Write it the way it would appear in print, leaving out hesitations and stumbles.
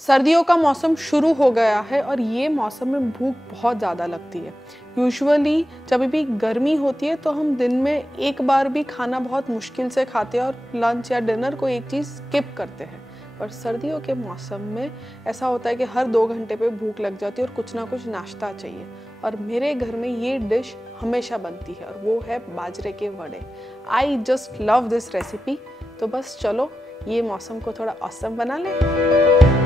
सर्दियों का मौसम शुरू हो गया है और ये मौसम में भूख बहुत ज़्यादा लगती है। यूजुअली जब भी गर्मी होती है तो हम दिन में एक बार भी खाना बहुत मुश्किल से खाते हैं और लंच या डिनर को एक चीज़ स्किप करते हैं। पर सर्दियों के मौसम में ऐसा होता है कि हर 2 घंटे पे भूख लग जाती है और कुछ ना कुछ नाश्ता चाहिए। और मेरे घर में ये डिश हमेशा बनती है और वो है बाजरे के वड़े। I just love this recipe. तो बस चलो ये मौसम को थोड़ा ऑसम बना लें।